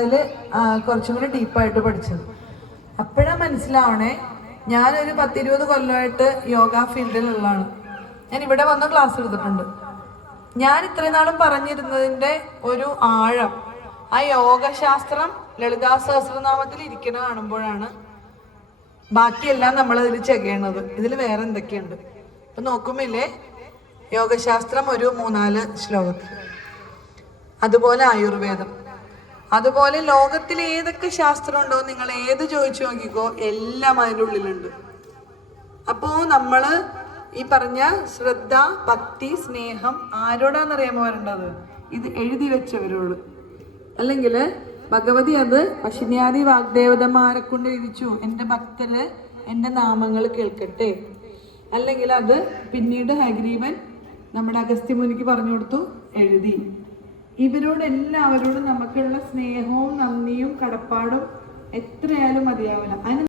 അതിൽ കുറച്ചും കൂടി ഡീപ്പായിട്ട് പഠിച്ചത്. അപ്പോഴാ മനസ്സിലാവണേ ഞാനൊരു പത്തിരുപത് കൊല്ലമായിട്ട് യോഗ ഫീൽഡിലുള്ളതാണ്. ഞാൻ ഇവിടെ വന്ന് ക്ലാസ് എടുത്തിട്ടുണ്ട്. ഞാൻ ഇത്രയും നാളും പറഞ്ഞിരുന്നതിന്റെ ഒരു ആഴം ആ യോഗശാസ്ത്രം ലളിതാ സഹസ്രനാമത്തിൽ ഇരിക്കണ കാണുമ്പോഴാണ് ബാക്കിയെല്ലാം നമ്മൾ ഇതിൽ ചെകയണത് ഇതിൽ വേറെ എന്തൊക്കെയുണ്ട്? അപ്പം നോക്കുമില്ലേ യോഗശാസ്ത്രം ഒരു മൂന്നാൽ ശ്ലോകത്തിൽ. അതുപോലെ ആയുർവേദം. അതുപോലെ ലോകത്തിൽ ഏതൊക്കെ ശാസ്ത്രം ഉണ്ടോ നിങ്ങൾ ഏത് ചോദിച്ചു നോക്കിക്കോ എല്ലാം അതിന്റെ ഉള്ളിലുണ്ട്. അപ്പോ നമ്മൾ ഈ പറഞ്ഞ ശ്രദ്ധ ഭക്തി സ്നേഹം ആരോടാന്നറിയാമോ വരേണ്ടത് ഇത് എഴുതി വെച്ചവരോട്. അല്ലെങ്കിൽ ഭഗവതി അത് പശുന്യാദി വാഗ്ദേവതമാരെ കൊണ്ട് എഴുതിച്ചു. എന്റെ ഭക്തര് എന്റെ നാമങ്ങൾ കേൾക്കട്ടെ. അല്ലെങ്കിൽ അത് പിന്നീട് ഹൈഗ്രീവൻ നമ്മുടെ അഗസ്ത്യമുനിക്ക് പറഞ്ഞു കൊടുത്തു എഴുതി. ഇവരോട് എല്ലാവരോടും നമുക്കുള്ള സ്നേഹവും നന്ദിയും കടപ്പാടും എത്രയായാലും മതിയാവില്ല. അതിന്